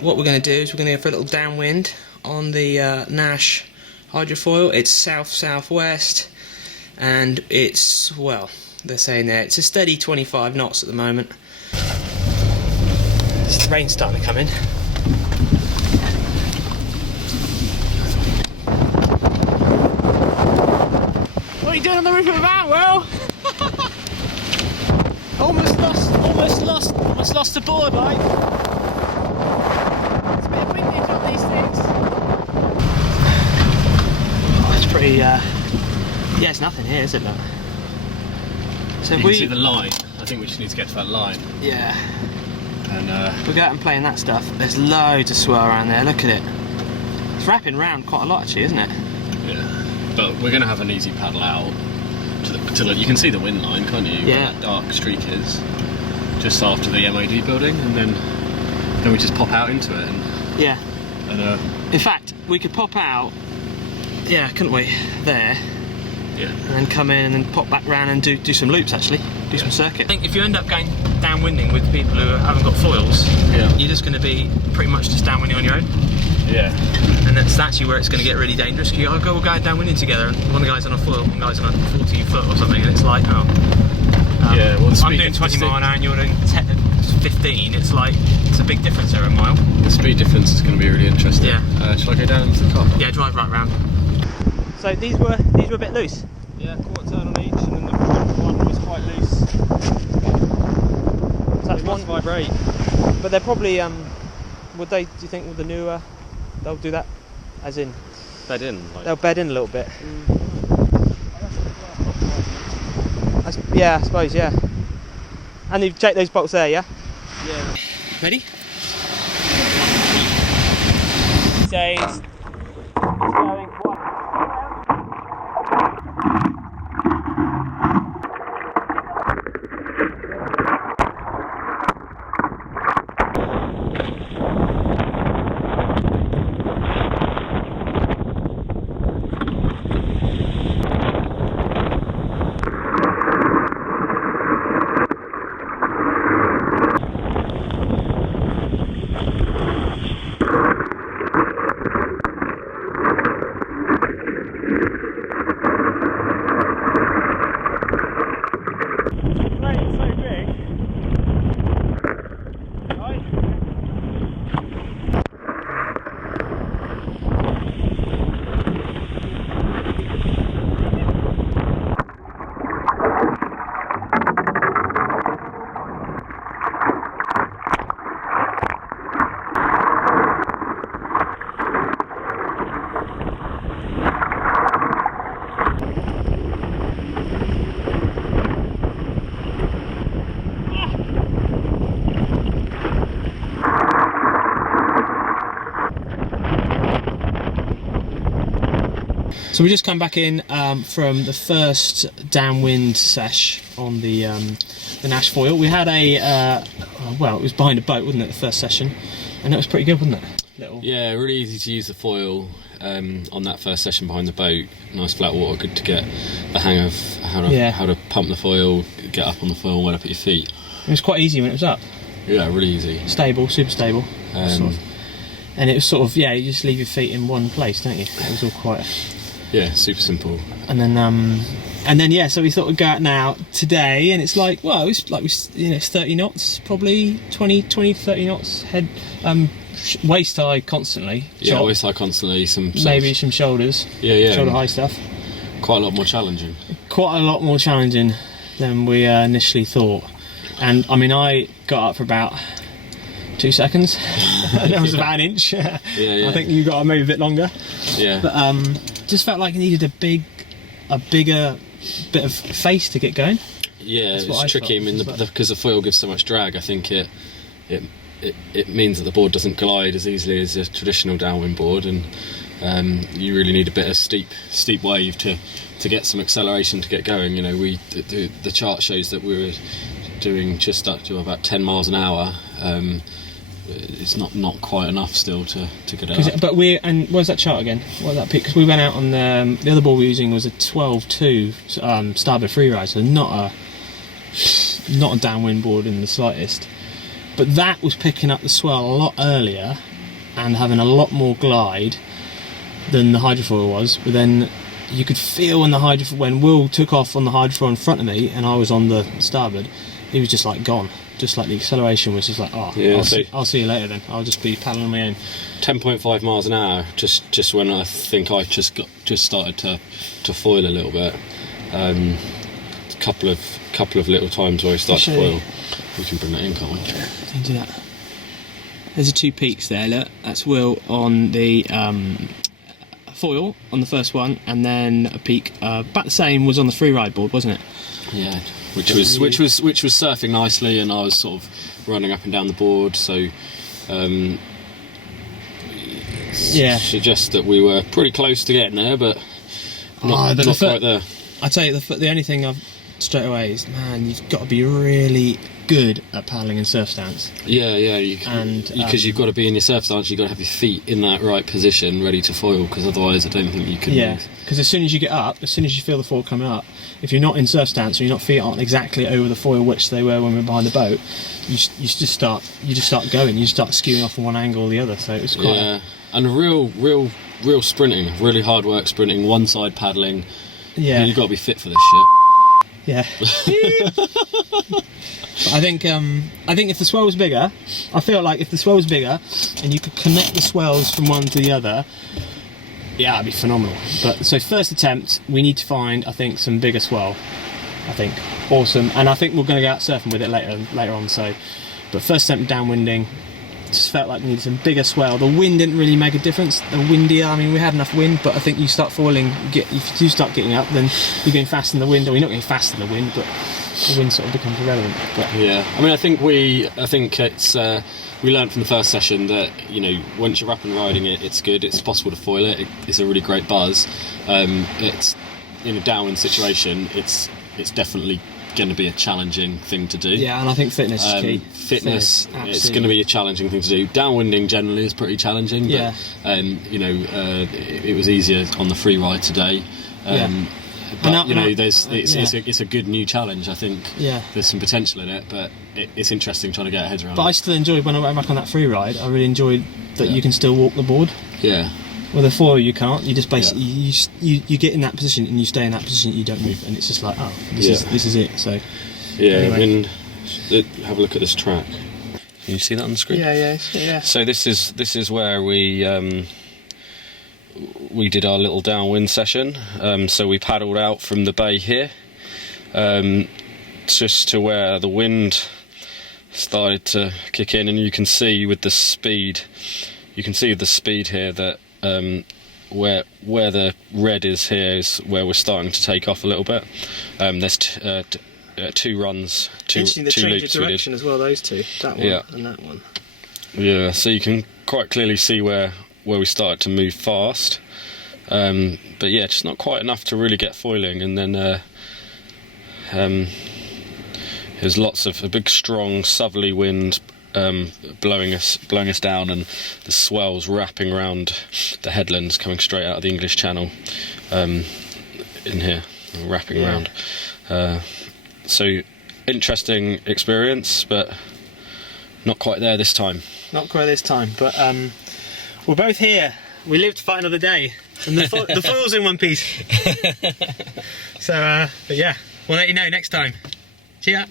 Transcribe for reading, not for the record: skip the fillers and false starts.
what we're going to do is we're going to go for a little downwind on the Naish hydrofoil. It's south-southwest, and it's, well, they're saying there it's a steady 25 knots at the moment. The rain's starting to come in. What are you doing on the roof of the van, Will? Almost lost the board, like. It's a bit of windage on these things. Oh, it's pretty, yeah, it's nothing here, is it, look? So you can see the line. I think we just need to get to that line. Yeah. And we'll go out and play in that stuff. There's loads of swirl around there, look at it. It's wrapping around quite a lot actually, isn't it? Yeah. But we're going to have an easy paddle out to the, you can see the wind line, can't you? Yeah. Where that dark streak is. Just after the MOD building, and then we just pop out into it. And, yeah. And in fact, we could pop out, yeah, couldn't we? There. Yeah. And then come in and then pop back round and do some loops actually, do some circuit. I think if you end up going downwinding with people who haven't got foils, you're just going to be pretty much just downwinding on your own. Yeah. And that's actually where it's going to get really dangerous. We're going downwinding together, and one of the guys on a foil, one guy's on a 40 foot or something, and it's like, oh. Yeah, well, I'm doing 20 mile an hour and you're doing 15, it's like, it's a big difference over a mile. The speed difference is going to be really interesting. Yeah. Shall I go down into the car? Yeah, drive right round. So these were a bit loose? Yeah, quarter turn on each, and then the front one was quite loose. So that's one vibrate. But they're probably, would they, do you think with the newer, they'll do that? As in? Bed in? Like. They'll bed in a little bit. Yeah, I suppose, yeah. And you've checked those bolts there, yeah? Yeah. Ready? So it's going quite. So we just come back in from the first downwind sesh on the Naish foil. We had a, well, it was behind a boat, wasn't it, the first session? And that was pretty good, wasn't it? Yeah, really easy to use the foil on that first session behind the boat. Nice flat water, good to get the hang of how to pump the foil, get up on the foil, well up at your feet. It was quite easy when it was up. Yeah, really easy. Stable, super stable. And it was sort of, yeah, you just leave your feet in one place, don't you? It was all quite... Yeah, super simple. And then yeah, so we thought we'd go out now today, and it's like, well, it's like, you know, it's 30 knots, probably 20, 30 knots, head, waist high constantly. Yeah, waist high constantly, maybe some shoulders. Yeah. Shoulder high stuff. Quite a lot more challenging. Quite a lot more challenging than we initially thought. And I mean, I got up for about 2 seconds. That was about an inch. Yeah. I think you got maybe a bit longer. Yeah. But just felt like it needed a bigger bit of face to get going. Yeah, it's tricky. I mean, because the foil gives so much drag, I think it means that the board doesn't glide as easily as a traditional downwind board, and you really need a bit of steep wave to get some acceleration to get going. You know, the chart shows that we were doing just up to about 10 miles an hour. It's not quite enough still to get out. But where's that chart again? What was that pick? Because we went out on the other board we were using was a 12.2 starboard freeride, so not a downwind board in the slightest. But that was picking up the swell a lot earlier and having a lot more glide than the hydrofoil was, but then you could feel when Will took off on the hydrofoil in front of me and I was on the starboard, he was just like gone. Just like the acceleration was just like, oh, yeah, I'll see you later then. I'll just be paddling on my own. 10.5 miles an hour. Just when I think I just started to foil a little bit. A couple of little times where I start to foil. We can bring that in, can't we? You can do that. There's the 2 peaks there. Look, that's Will on the foil on the first one, and then a peak about the same was on the free ride board, wasn't it? Yeah. Which was surfing nicely, and I was sort of running up and down the board. So, suggests that we were pretty close to getting there, but not quite there. I tell you, the only thing I've straight away is, man, you've got to be really good at paddling in surf stance. Yeah, because you've got to be in your surf stance. You've got to have your feet in that right position, ready to foil. Because otherwise, I don't think you can. Yeah, because as soon as you get up, as soon as you feel the foil coming up, if you're not in surf stance or your feet aren't exactly over the foil, which they were when we were behind the boat, you just start going. You start skewing off from one angle or the other. So it's quite and real sprinting, really hard work sprinting, one side paddling. Yeah, you've got to be fit for this shit. Yeah. I think if the swell was bigger, I feel like if the swell was bigger and you could connect the swells from one to the other, yeah, that'd be phenomenal. But so first attempt, we need to find, I think, some bigger swell. I think awesome, and I think we're going to go out surfing with it later on. So, but first attempt downwinding, just felt like we needed some bigger swell. The wind didn't really make a difference. The windier, I mean, we had enough wind, but I think you start falling. If you start getting up, then you're going faster in the wind. Or you're not going faster in the wind, but the wind sort of becomes irrelevant. But yeah, I mean, I think it's we learned from the first session that, you know, once you're up and riding it, it's good. It's possible to foil it. It's a really great buzz. It's in a downwind situation. It's definitely going to be a challenging thing to do. Yeah, and I think fitness is key. Fitness, it's going to be a challenging thing to do. Downwinding generally is pretty challenging. Yeah. But, it was easier on the free ride today. But it's a good new challenge. I think there's some potential in it, but it's interesting trying to get our heads around. But I still enjoyed when I went back on that free ride. I really enjoyed that you can still walk the board. Yeah. With a foil, you can't. You just basically you get in that position and you stay in that position. You don't move, and it's just like, this is it. So anyway. I mean, have a look at this track. Can you see that on the screen? Yeah. So this is where we did our little downwind session. So we paddled out from the bay here, just to where the wind started to kick in, and you can see with the speed. You can see the speed here that where the red is here is where we're starting to take off a little bit. There's two runs, two change loops of direction as well. Those two, that one and that one. Yeah, so you can quite clearly see where we started to move fast. But yeah, just not quite enough to really get foiling, and then there's lots of a big strong southerly wind blowing us down, and the swells wrapping around the headlands coming straight out of the English Channel in here, wrapping around. So interesting experience, but not quite there this time. Not quite this time, but we're both here. We live to fight another day, and the foil's in one piece. So, but yeah, we'll let you know next time. See ya.